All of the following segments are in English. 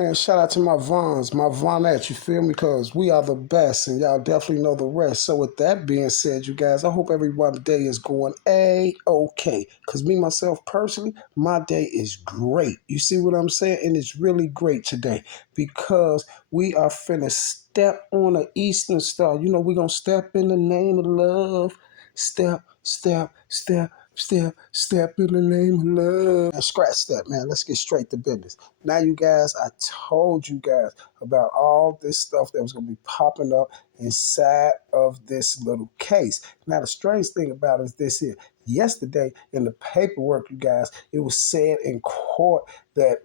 And shout out to my Vons, my Vonettes, you feel me? Because we are the best and y'all definitely know the rest. So, with that being said, you guys, I hope everyone's day is going A-okay. Because me, myself, personally, my day is great. You see what I'm saying? And it's really great today because we are finna step on an Eastern Star. You know, we're going to step in the name of love. Step, step, step, step, step in the name of love. Now, scratch that, man. Let's get straight to business. Now, you guys, I told you guys about all this stuff that was going to be popping up inside of this little case. Now, the strange thing about it is this here. Yesterday, in the paperwork, you guys, it was said in court that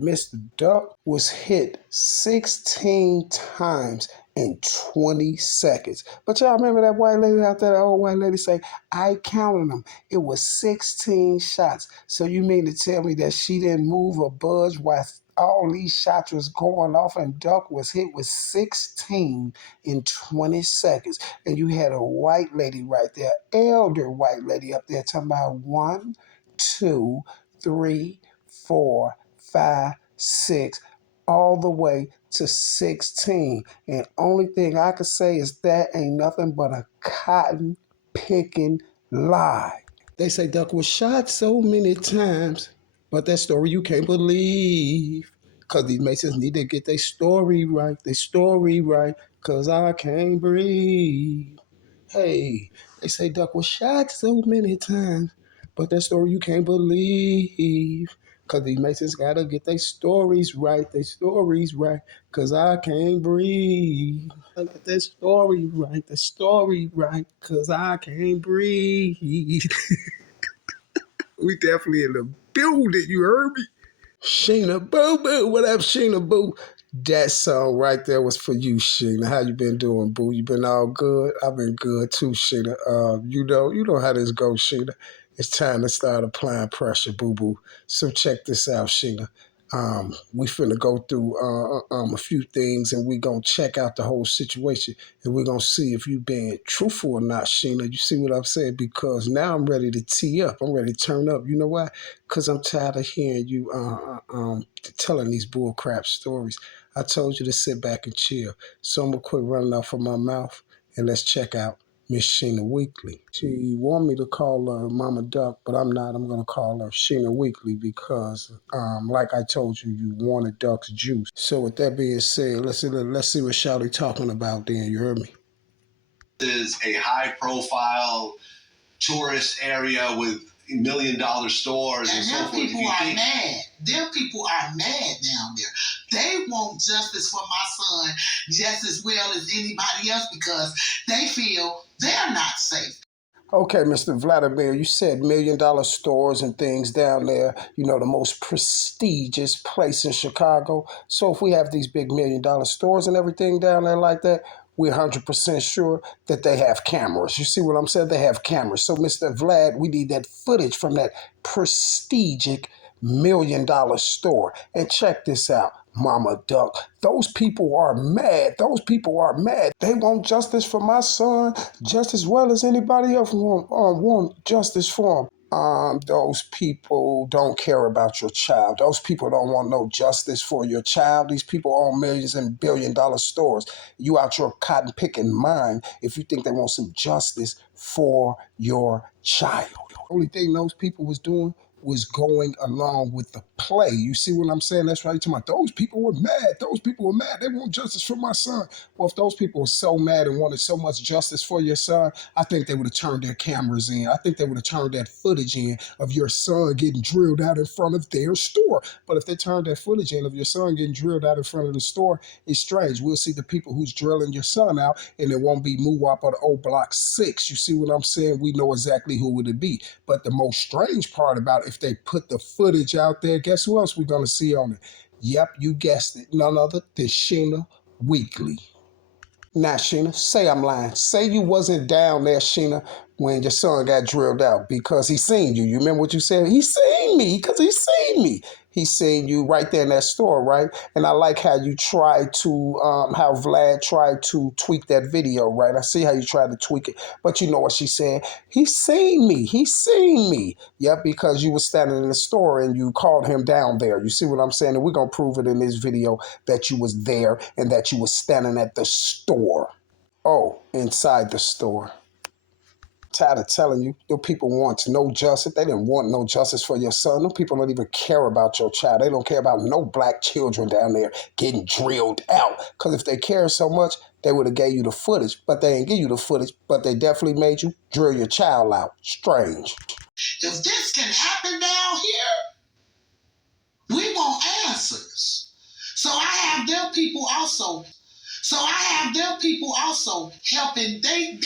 Mr. Duck was hit 16 times in 20 seconds. But y'all remember that white lady out there, the old white lady say, I counted them. It was 16 shots. So you mean to tell me that she didn't move or budge while all these shots was going off and Duck was hit with 16 in 20 seconds? And you had a white lady right there, elder white lady up there talking about 1, 2, 3, 4, 5, 6, all the way to 16. And only thing I can say is that ain't nothing but a cotton picking lie. They say Duck was shot so many times, but that story you can't believe. Cause these Masons need to get their story right, cause I can't breathe. Hey, they say Duck was shot so many times, but that story you can't believe. Cause these Masons gotta get their stories right, cause I can't breathe. I get the story right, cause I can't breathe. We definitely in the building, you heard me? Sheena Boo Boo, what up, Sheena Boo? That song right there was for you, Sheena. How you been doing, Boo? You been all good? I've been good too, Sheena. You know how this goes, Sheena. It's time to start applying pressure, Boo Boo. So check this out, Sheena. We finna go through a few things, and we gonna check out the whole situation, and we're gonna see if you being truthful or not, Sheena. You see what I'm saying? Because now I'm ready to tee up. I'm ready to turn up. You know why? Because I'm tired of hearing you telling these bullcrap stories. I told you to sit back and chill. So I'm going to quit running off of my mouth and let's check out Miss Sheena Weekly. She want me to call her Mama Duck, but I'm not. I'm going to call her Sheena Weekly because, like I told you, you wanted Duck's juice. So with that being said, let's see what Shouty talking about then. You heard me? Is a high profile tourist area with $1 million stores and so forth. People are mad. Their people are mad down there. They want justice for my son just as well as anybody else because they feel they're not safe. Okay, Mr. Vladimir, you said $1 million stores and things down there, you know, the most prestigious place in Chicago. So if we have these big $1 million stores and everything down there like that, we're 100% sure that they have cameras. You see what I'm saying? They have cameras. So, Mr. Vlad, we need that footage from that prestigious $1 million store. And check this out, Mama Duck. Those people are mad. They want justice for my son just as well as anybody else want justice for him. Those people don't care about your child. Those people don't want no justice for your child. These people own millions and $1 billion stores. You out your cotton picking mind if you think they want some justice for your child. The only thing those people was doing was going along with the play. You see what I'm saying? That's right. You're talking about those people were mad. They want justice for my son. Well, if those people were so mad and wanted so much justice for your son, I think they would have turned their cameras in. I think they would have turned that footage in of your son getting drilled out in front of their store. But if they turned that footage in of your son getting drilled out in front of the store, it's strange. We'll see the people who's drilling your son out, and it won't be Muwop or the old Block 6. You see what I'm saying? We know exactly who it would be. But the most strange part about it, if they put the footage out there, guess who else we're going to see on it? Yep, you guessed it. None other than Sheena Weekly. Now, Sheena, say I'm lying. Say you wasn't down there, Sheena, when your son got drilled out because he seen you. You remember what you said? He seen me because he seen me. He seen you right there in that store, right? And I like how you tried to, how Vlad tried to tweak that video, right? I see how you tried to tweak it. But you know what she said? He seen me. He seen me. Yep, because you were standing in the store and you called him down there. You see what I'm saying? And we're going to prove it in this video that you was there and that you was standing at the store. Oh, inside the store. Tired of telling you, the people want no justice. They didn't want no justice for your son. Them people don't even care about your child. They don't care about no black children down there getting drilled out. Because if they cared so much, they would have gave you the footage. But they didn't give you the footage. But they definitely made you drill your child out. Strange. If this can happen down here, we want answers. So I have them people also. Helping they.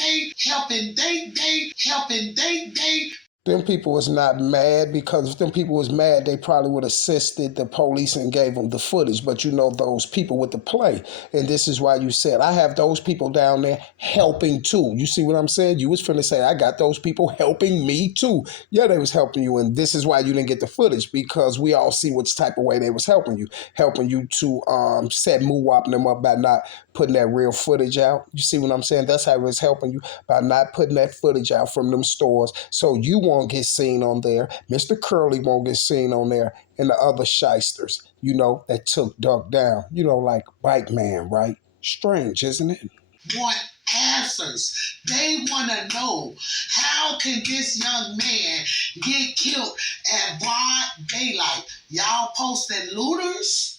Them people was not mad, because if them people was mad, they probably would have assisted the police and gave them the footage. But you know those people with the play. And this is why you said, I have those people down there helping too. You see what I'm saying? You was finna say, I got those people helping me too. Yeah, they was helping you. And this is why you didn't get the footage, because we all see which type of way they was helping you. Helping you to set Muwop them up by not putting that real footage out. You see what I'm saying? That's how it was helping you, by not putting that footage out from them stores. So you won't get seen on there. Mr. Curly won't get seen on there. And the other shysters, you know, that took Duck down. You know, like Bike Man, right? Strange, isn't it? Want answers. They want to know, how can this young man get killed at broad daylight? Y'all posting looters?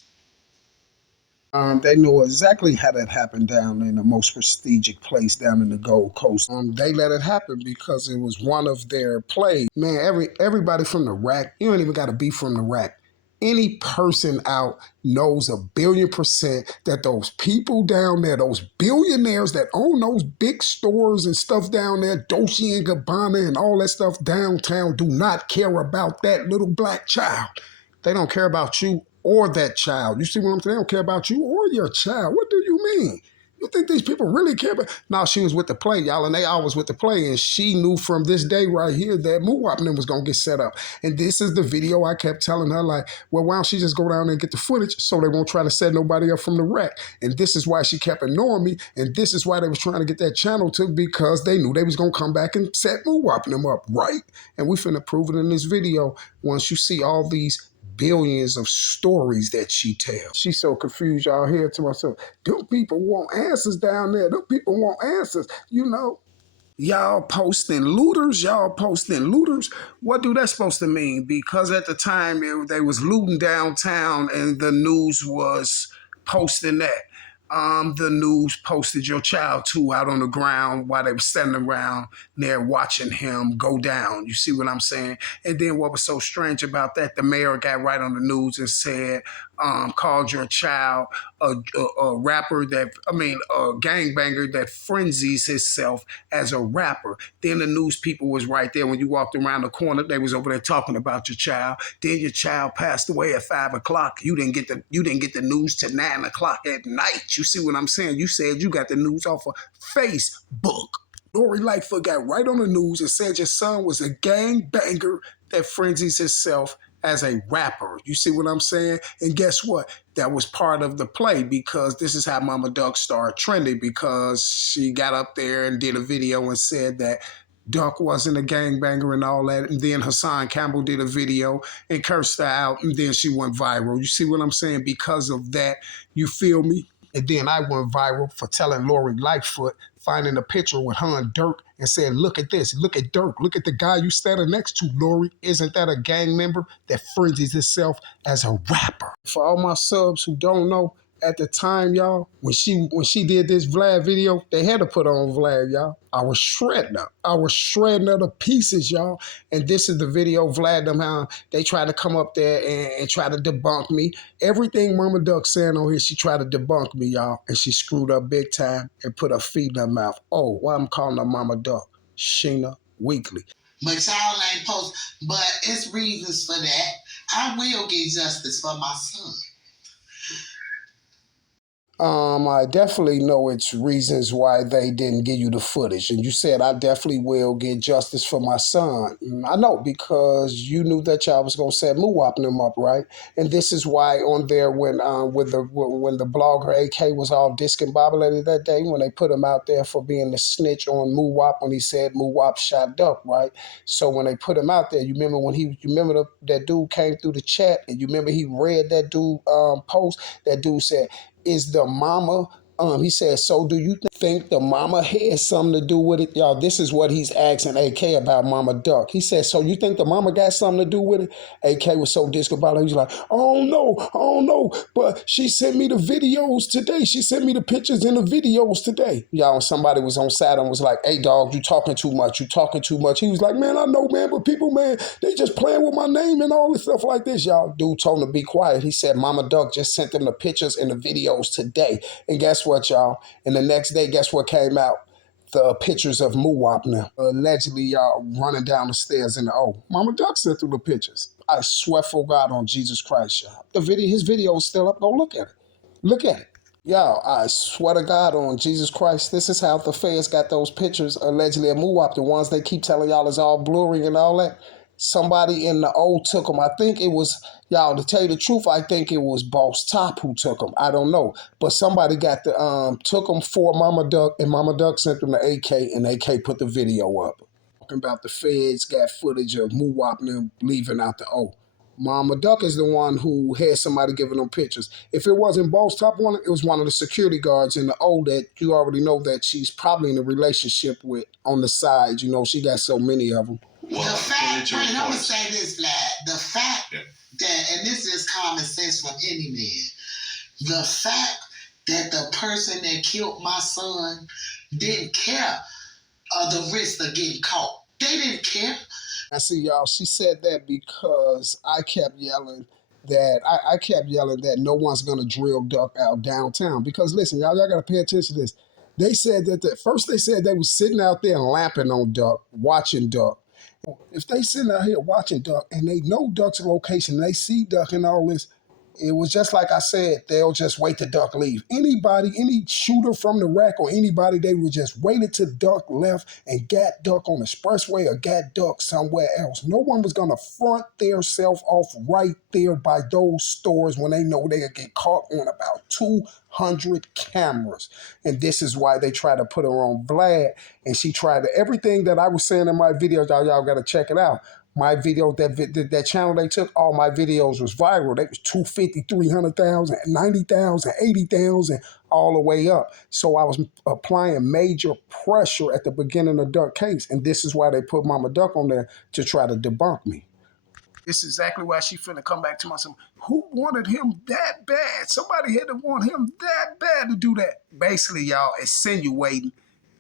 They know exactly how that happened down in the most prestigious place down in the Gold Coast. They let it happen because it was one of their plays. Man, everybody from the rack, you don't even got to be from the rack. Any person out knows 1,000,000,000% that those people down there, those billionaires that own those big stores and stuff down there, Dolce and Gabbana and all that stuff downtown, do not care about that little black child. They don't care about you or that child. You see what I'm saying? They don't care about you or your child. What do you mean? You think these people really care about? No, she was with the play, y'all, and they always with the play. And she knew from this day right here that Muwop was going to get set up. And this is the video I kept telling her, like, well, why don't she just go down there and get the footage so they won't try to set nobody up from the wreck? And this is why she kept ignoring me. And this is why they was trying to get that channel took, because they knew they was going to come back and set Muwop up, right? And we finna prove it in this video once you see all these billions of stories that she tells. She's so confused, y'all. Hear to myself, them people want answers down there. Them people want answers, you know. Y'all posting looters, What do that supposed to mean? Because at the time they was looting downtown and the news was posting that. The news posted your child too out on the ground while they were standing around there watching him go down. You see what I'm saying? And then what was so strange about that, the mayor got right on the news and said, called your child a rapper that, a gangbanger that frenzies himself as a rapper. Then the news people was right there when you walked around the corner. They was over there talking about your child. Then your child passed away at 5 o'clock. You didn't get the news till 9 o'clock at night. You see what I'm saying? You said you got the news off of Facebook. Lori Lightfoot got right on the news and said your son was a gangbanger that frenzies himself as a rapper. You see what I'm saying? And guess what? That was part of the play, because this is how Mama Duck started trending, because she got up there and did a video and said that Duck wasn't a gangbanger and all that. And then Hassan Campbell did a video and cursed her out, and then she went viral. You see what I'm saying? Because of that, you feel me? And then I went viral for telling Lori Lightfoot, finding a picture with her and Dirk and saying, look at this, look at Dirk, look at the guy you standing next to, Lori. Isn't that a gang member that frenzies himself as a rapper? For all my subs who don't know, at the time, y'all, when she did this Vlad video, they had to put on Vlad, y'all. I was shredding her. I was shredding her to pieces, y'all. And this is the video, Vlad them, how they tried to come up there and try to debunk me. Everything Mama Duck saying on here, she tried to debunk me, y'all. And she screwed up big time and put her feet in her mouth. Oh, why I'm calling her Mama Duck? Sheena Weekly. But y'all ain't post. But it's reasons for that. I will get justice for my son. I definitely know it's reasons why they didn't give you the footage. And you said I definitely will get justice for my son. I know because you knew that y'all was gonna set Muwop them up, right? And this is why on there when the blogger AK was all discombobulated that day when they put him out there for being the snitch on Muwop when he said Muwop shot Duck, right? So when they put him out there, you remember that dude came through the chat and you remember he read that dude post. That dude said, is the mama he said, so do you think the mama had something to do with it? Y'all, this is what he's asking AK about Mama Duck. He said, so you think the mama got something to do with it? AK was so disco about it. He was like, oh no, oh no. But she sent me the videos today. She sent me the pictures and the videos today. Y'all, somebody was on side and was like, hey dog, you talking too much. You talking too much. He was like, man, I know, man, but people, man, they just playing with my name and all this stuff like this, y'all. Dude told him to be quiet. He said, Mama Duck just sent them the pictures and the videos today. And guess what, y'all? And the next day, guess what came out? The pictures of Muwop now. Allegedly, y'all running down the stairs in the O. Mama Duck sent through the pictures. I swear for God on Jesus Christ, y'all. His video is still up. Go look at it. Look at it. Y'all, I swear to God on Jesus Christ, this is how the feds got those pictures allegedly of Muwop, the ones they keep telling y'all is all blurry and all that. Somebody in the O took them. I think it was, y'all, to tell you the truth, I think it was Boss Top who took them. I don't know. But somebody got took them for Mama Duck, and Mama Duck sent them to AK, and AK put the video up. Talking about the feds got footage of Muwop and them leaving out the O. Mama Duck is the one who had somebody giving them pictures. If it wasn't Boss Top one, it was one of the security guards in the O that you already know that she's probably in a relationship with on the side. You know, she got so many of them. Well, the fact, Brian, I'm going to say this, lad. The fact that, and this is common sense from any man, the fact that the person that killed my son didn't care of the risk of getting caught. They didn't care. I see, y'all. She said that because I kept yelling that no one's gonna drill Duck out downtown. Because listen, y'all gotta pay attention to this. They said that first they said they was sitting out there and lapping on Duck, watching Duck. If they sitting out here watching Duck and they know Duck's location, they see Duck and all this, it was just like I said, they'll just wait till Duck leave. Anybody, any shooter from the rack or anybody, they would just wait until Duck left and got Duck on the expressway or got Duck somewhere else. No one was going to front their self off right there by those stores when they know they'll get caught on about 200 cameras. And this is why they try to put her on Vlad. And she tried to, everything that I was saying in my videos, y'all got to check it out. My video, that channel they took, all my videos was viral. They was 250, 300,000, 90,000, 80,000, all the way up. So I was applying major pressure at the beginning of Duck case. And this is why they put Mama Duck on there to try to debunk me. This is exactly why she finna come back to myself. Who wanted him that bad? Somebody had to want him that bad to do that. Basically, y'all insinuating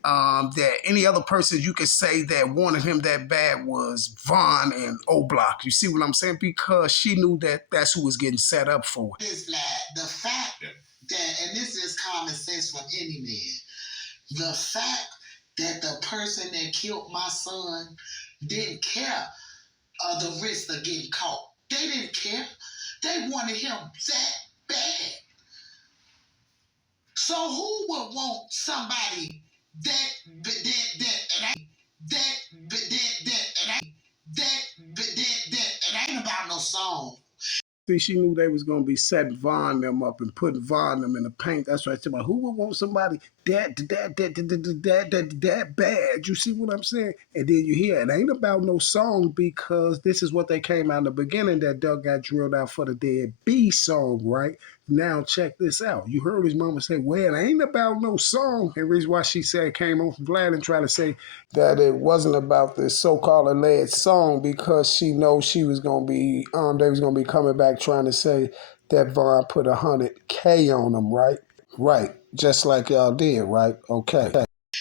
that any other person you could say that wanted him that bad was Vaughn and O Block. You see what I'm saying? Because she knew that that's who was getting set up for it. This lad, the fact that, and this is common sense from any man, the fact that the person that killed my son didn't care of the risk of getting caught. They didn't care. They wanted him that bad. So who would want somebody that ain't about no song? See, she knew they was gonna be setting Vaughn them up and putting Vaughn them in the paint. That's right. About who would want somebody that bad? You see what I'm saying? And then you hear it ain't about no song because this is what they came out in the beginning that Doug got drilled out for the Dead B song, right? Now check this out. You heard his mama say, "Well, it ain't about no song." And the reason why she said came on from Vlad and tried to say that it wasn't about this so-called alleged song because she knows she was gonna be they was gonna be coming back trying to say that Vaughn put 100K on them, right? Right. Just like y'all did, right? Okay.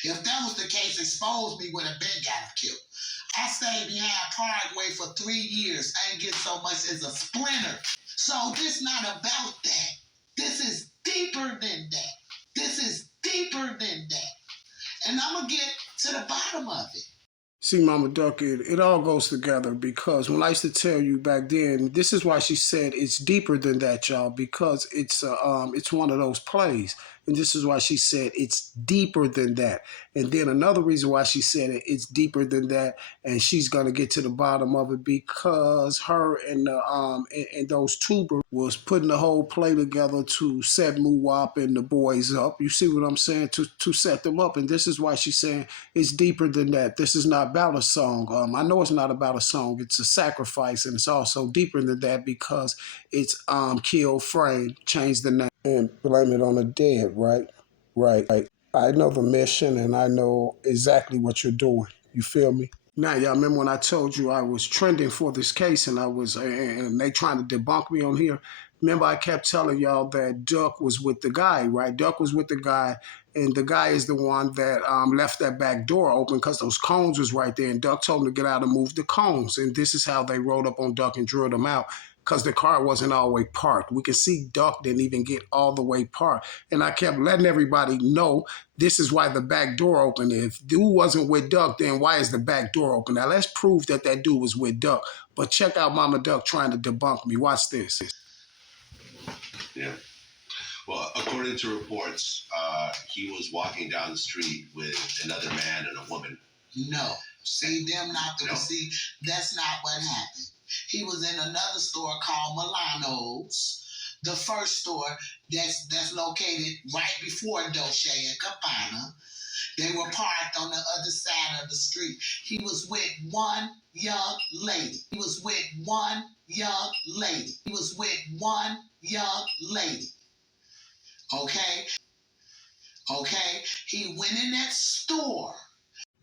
If that was the case, expose me when a been got him killed. I stayed behind Parkway for 3 years. I ain't get so much as a splinter. So this not about that. This is deeper than that. This is deeper than that. And I'm going to get to the bottom of it. See, Mama Duck, it all goes together because when I used to tell you back then, this is why she said it's deeper than that, y'all, because it's one of those plays, and this is why she said it's deeper than that. And then another reason why she said it's deeper than that, and she's gonna get to the bottom of it because her and those tubers was putting the whole play together to set Muwop and the boys up. You see what I'm saying? To set them up, and this is why she's saying it's deeper than that. This is not about a song. I know it's not about a song. It's a sacrifice, and it's also deeper than that because it's kill, frame, change the name, and blame it on the dead. Right, right. I know the mission, and I know exactly what you're doing. You feel me? Now, y'all remember when I told you I was trending for this case, and they trying to debunk me on here. Remember, I kept telling y'all that Duck was with the guy, right? Duck was with the guy, and the guy is the one that left that back door open because those cones was right there. And Duck told him to get out and move the cones. And this is how they rolled up on Duck and drilled him out because the car wasn't all the way parked. We could see Duck didn't even get all the way parked. And I kept letting everybody know this is why the back door open. If dude wasn't with Duck, then why is the back door open? Now let's prove that that dude was with Duck. But check out Mama Duck trying to debunk me. Watch this. Yeah. Well, according to reports, he was walking down the street with another man and a woman. No. See, them not the No. See, that's not what happened. He was in another store called Milano's. The first store that's located right before Dolce and Gabbana. They were parked on the other side of the street. He was with one young lady. He was with one young lady. He was with one young lady. Okay? Okay? He went in that store.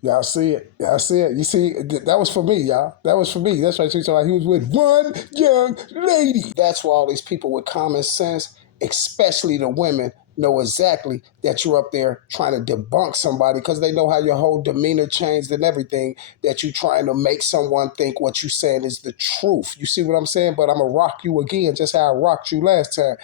Y'all see it. Y'all see it. You see, that was for me, y'all. That was for me. That's why she told me he was with one young lady. That's why all these people with common sense, especially the women, know exactly that you're up there trying to debunk somebody because they know how your whole demeanor changed and everything, that you're trying to make someone think what you're saying is the truth. You see what I'm saying? But I'm going to rock you again just how I rocked you last time.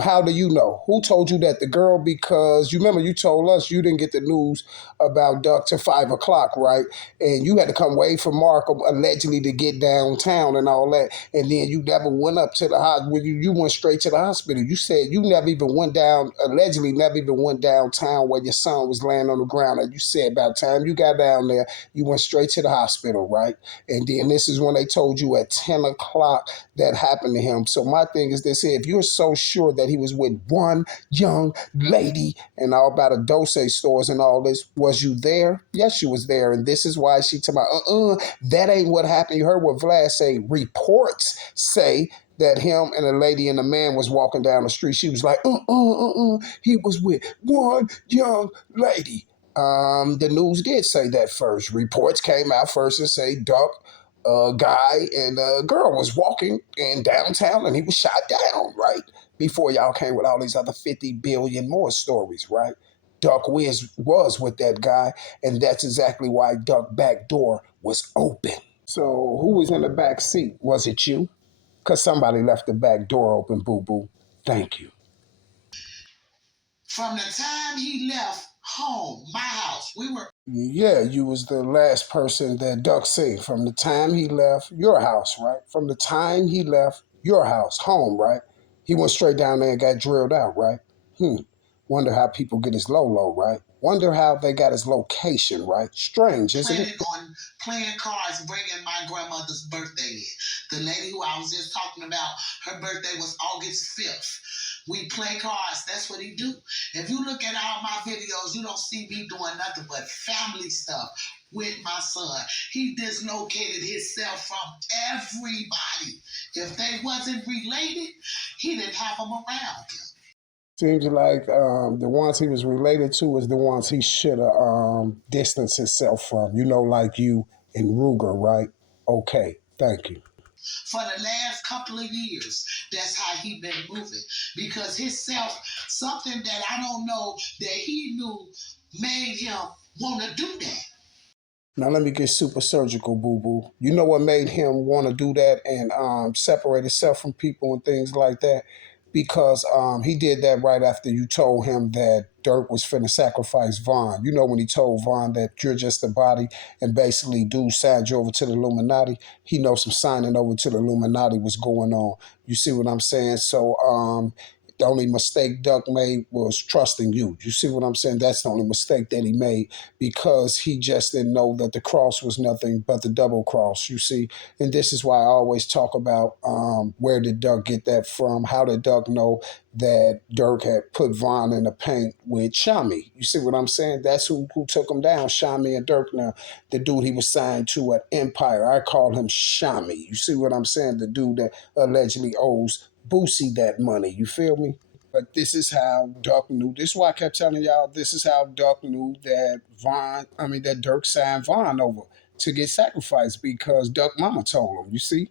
How do you know? Who told you that? The girl? Because you remember you told us you didn't get the news about Duck till 5 o'clock, right? And you had to come wait for Mark allegedly to get downtown and all that. And then you never went up to the hospital. You went straight to the hospital. You said you never even went down, allegedly never even went downtown where your son was laying on the ground. And you said by the time you got down there, you went straight to the hospital, right? And then this is when they told you at 10 o'clock that happened to him. So my thing is this here, if you're so sure that he was with one young lady and all about the Dose stores and all this, was you there? Yes, you was there. And this is why she told me, that ain't what happened. You heard what Vlad say. Reports say that him and a lady and a man was walking down the street. She was like, he was with one young lady. The news did say that first. Reports came out first and say Duck, a guy and a girl was walking in downtown and he was shot down, right? Before y'all came with all these other 50 billion more stories, right? Duck was with that guy, and that's exactly why Duck back door was open. So who was in the back seat? Was it you? Because somebody left the back door open, boo-boo. Thank you. From the time he left home, my house, we were. Yeah, you was the last person that Duck seen from the time he left your house, right? From the time he left your house, home, right? He went straight down there and got drilled out, right? Wonder how people get his low, right? Wonder how they got his location, right? Strange, isn't it? On playing cards, bringing my grandmother's birthday in. The lady who I was just talking about, her birthday was August 5th. We play cards. That's what he do. If you look at all my videos, you don't see me doing nothing but family stuff with my son. He dislocated himself from everybody. If they wasn't related, he didn't have them around him. Seems like the ones he was related to was the ones he should have distanced himself from. You know, like you and Ruger, right? Okay, thank you. For the last couple of years, that's how he been moving. Because himself, something that I don't know that he knew made him want to do that. Now let me get super surgical, boo-boo. You know what made him want to do that and separate himself from people and things like that? Because he did that right after you told him that Dirk was finna sacrifice Vaughn. You know when he told Vaughn that you're just a body and basically dude signed you over to the Illuminati. He knows some signing over to the Illuminati was going on. You see what I'm saying? So the only mistake Duck made was trusting you. You see what I'm saying? That's the only mistake that he made because he just didn't know that the cross was nothing but the double cross. You see, and this is why I always talk about where did Duck get that from? How did Duck know that Dirk had put Vaughn in the paint with Shami? You see what I'm saying? That's who took him down, Shami and Dirk. Now, the dude he was signed to at Empire, I call him Shami. You see what I'm saying? The dude that allegedly owes Boosie that money. You feel me? But this is how Duck knew. This is why I kept telling y'all. This is how Duck knew that that Dirk signed Vaughn over to get sacrificed because Duck Mama told him. You see,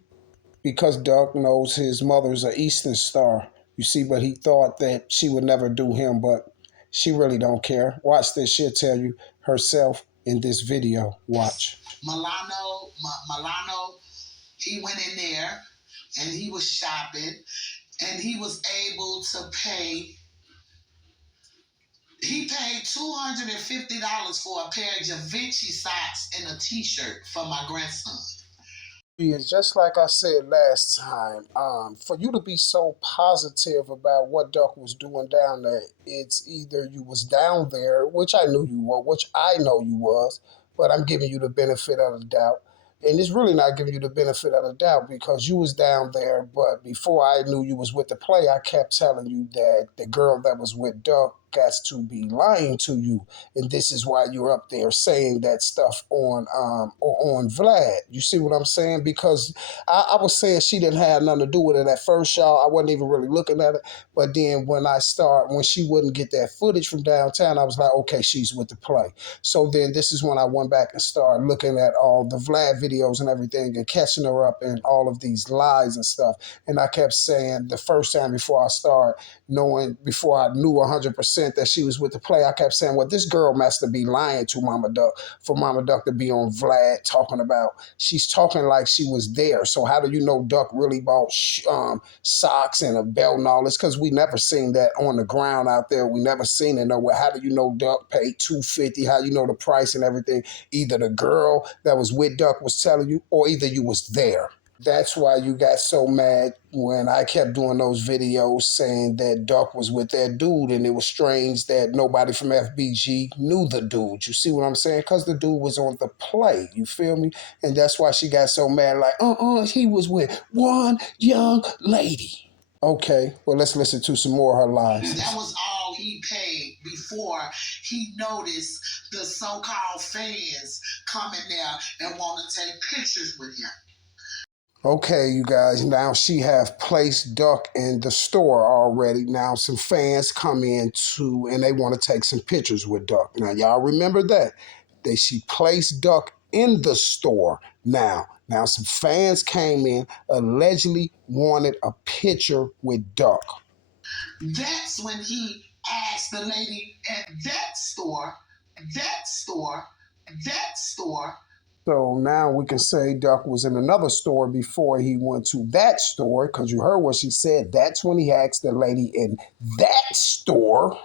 because Duck knows his mother's an Eastern Star. You see, but he thought that she would never do him, but she really don't care. Watch this. She'll tell you herself in this video. Watch. Milano, he went in there and he was shopping and he was able to pay. He paid $250 for a pair of Givenchy socks and a T-shirt for my grandson. Is just like I said last time, for you to be so positive about what Duck was doing down there, it's either you was down there, which I knew you were, which I know you was, but I'm giving you the benefit of the doubt. And it's really not giving you the benefit of the doubt because you was down there, but before I knew you was with the play, I kept telling you that the girl that was with Duck got to be lying to you, and this is why you're up there saying that stuff on Vlad. You see what I'm saying? Because I was saying she didn't have nothing to do with it at first, y'all. I wasn't even really looking at it, but then when she wouldn't get that footage from downtown, I was like, okay, she's with the play. So then this is when I went back and started looking at all the Vlad videos and everything and catching her up in all of these lies and stuff. And I kept saying the first time before I started knowing, before I knew 100% that she was with the play, I kept saying, well, this girl must be lying to Mama Duck for Mama Duck to be on Vlad talking about, she's talking like she was there. So how do you know Duck really bought socks and a belt and all this? Because we never seen that on the ground out there. We never seen it nowhere. How do you know Duck paid $250? How you know the price and everything? Either the girl that was with Duck was telling you, or either you was there. That's why you got so mad when I kept doing those videos saying that Duck was with that dude, and it was strange that nobody from FBG knew the dude. You see what I'm saying? Because the dude was on the play. You feel me? And that's why she got so mad, like, he was with one young lady. Okay, well, let's listen to some more of her lies. That was all he paid before he noticed the so-called fans coming there and want to take pictures with him. Okay, you guys, now she have placed Duck in the store already. Now some fans come in too, and they want to take some pictures with Duck. Now y'all remember that. She placed Duck in the store. Now some fans came in, allegedly wanted a picture with Duck. That's when he asked the lady at that store, that store, that store. So now we can say Duck was in another store before he went to that store, because you heard what she said. That's when he asked the lady in that store.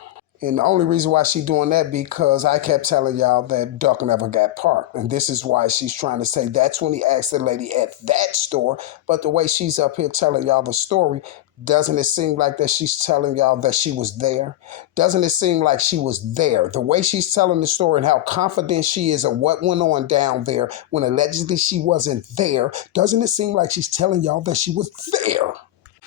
And the only reason why she's doing that because I kept telling y'all that Duck never got parked. And this is why she's trying to say that's when he asked the lady at that store. But the way she's up here telling y'all the story, doesn't it seem like that she's telling y'all that she was there? Doesn't it seem like she was there? The way she's telling the story and how confident she is of what went on down there when allegedly she wasn't there, doesn't it seem like she's telling y'all that she was there?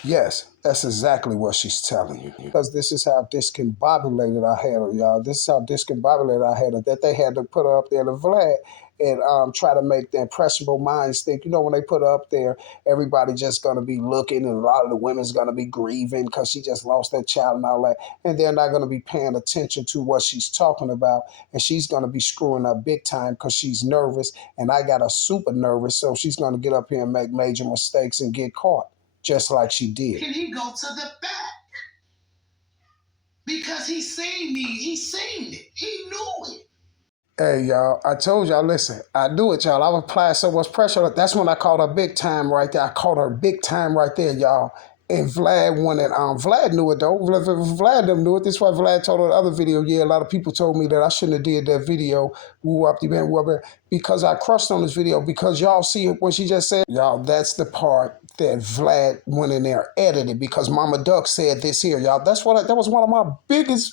Yes, that's exactly what she's telling you. Because this is how discombobulated I had her, y'all. This is how discombobulated I had her, that they had to put her up there to Vlad and try to make the impressionable minds think, when they put her up there, everybody just going to be looking and a lot of the women's going to be grieving because she just lost that child and all that. And they're not going to be paying attention to what she's talking about. And she's going to be screwing up big time because she's nervous. And I got her super nervous. So she's going to get up here and make major mistakes and get caught. Just like she did. Can he go to the back? Because he seen me. He seen it. He knew it. Hey, y'all, I told y'all, listen, I do it, y'all. I applied so much pressure. That's when I called her big time right there. I called her big time right there, y'all. And Vlad wanted, Vlad knew it though. Vlad them knew it. This is why Vlad told on the other video, yeah, a lot of people told me that I shouldn't have did that video, Muwop, because I crushed on this video, because y'all see what she just said? Y'all, that's the part that Vlad went in there edited, because Mama Duck said this here, y'all. That was one of my biggest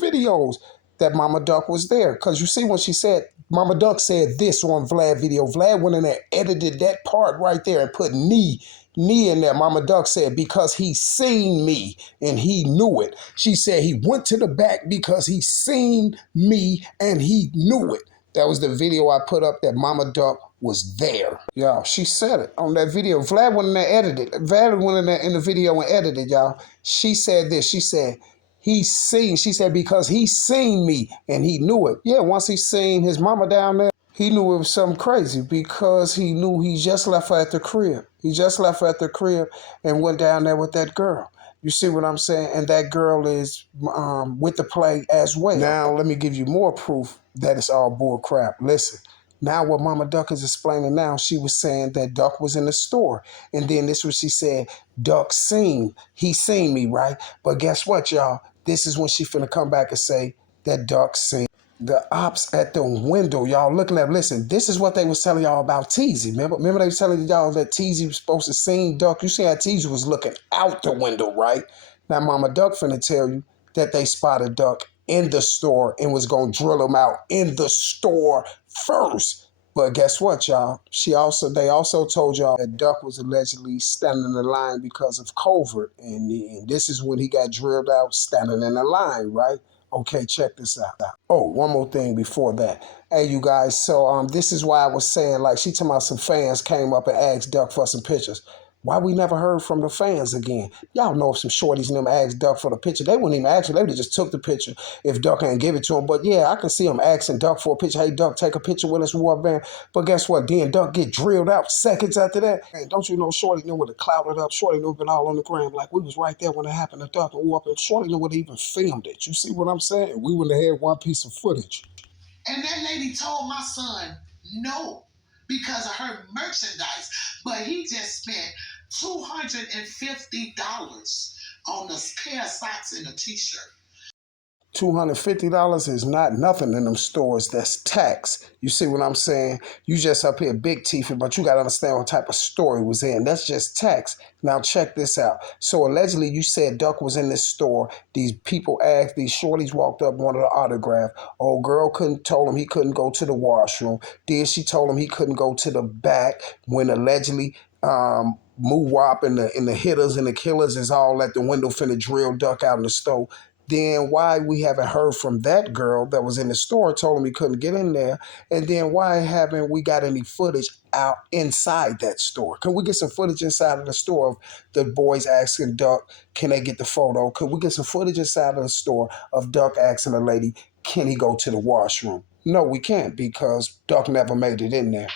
videos, that Mama Duck was there. Because you see when she said, Mama Duck said this on Vlad video, Vlad went in there, edited that part right there and put knee in there. Mama Duck said, because he seen me and he knew it. She said he went to the back because he seen me and he knew it. That was the video I put up, that Mama Duck was there. Y'all, she said it on that video. Vlad went in there edited. Vlad went in there in the video and edited, y'all. She said this. She said, she said, because he seen me and he knew it. Yeah, once he seen his mama down there, he knew it was something crazy, because he knew he just left her at the crib. He just left her at the crib and went down there with that girl. You see what I'm saying? And that girl is with the play as well. Now, let me give you more proof that it's all bull crap. Listen. Now what Mama Duck is explaining now, she was saying that Duck was in the store. And then this was she said, Duck he seen me, right? But guess what, y'all? This is when she finna come back and say that Duck seen. The ops at the window, y'all looking at, listen, this is what they was telling y'all about Teasy. Remember they was telling y'all that Teasy was supposed to see Duck? You see how Teasy was looking out the window, right? Now Mama Duck finna tell you that they spotted Duck in the store and was gonna drill him out in the store first. But guess what, y'all? They also told y'all that Duck was allegedly standing in the line because of covert, and this is when he got drilled out standing in the line, right? Okay, check this out. Oh, one more thing before that. Hey, you guys, so this is why I was saying, like, she talking about some fans came up and asked Duck for some pictures. Why we never heard from the fans again? Y'all know if some shorties and them asked Duck for the picture, they wouldn't even ask him. They would have just took the picture if Duck ain't give it to him. But yeah, I can see him asking Duck for a picture. Hey, Duck, take a picture with us, what band? But guess what? Then Duck get drilled out seconds after that. And don't you know Shorty knew would have clouded up. Shorty knew been all on the gram. Like, we was right there when it happened to Duck and Whoop. And Shorty knew would have even filmed it. You see what I'm saying? We wouldn't have had one piece of footage. And that lady told my son no because of her merchandise. But he just spent $250 on a pair of socks and a t-shirt. $250 is not nothing in them stores. That's tax. You see what I'm saying? You just up here big teeth, but you got to understand what type of store he was in. That's just tax. Now check this out. So allegedly you said Duck was in this store. These people asked, these shorties walked up, wanted an autograph. Old girl told him he couldn't go to the washroom. Then she told him he couldn't go to the back when allegedly Muwop and the hitters and the killers is all at the window finna drill Duck out in the store. Then why we haven't heard from that girl that was in the store, told him he couldn't get in there, and then why haven't we got any footage out inside that store? Can we get some footage inside of the store of the boys asking Duck, can they get the photo? Could we get some footage inside of the store of Duck asking a lady, can he go to the washroom? No, we can't, because Duck never made it in there.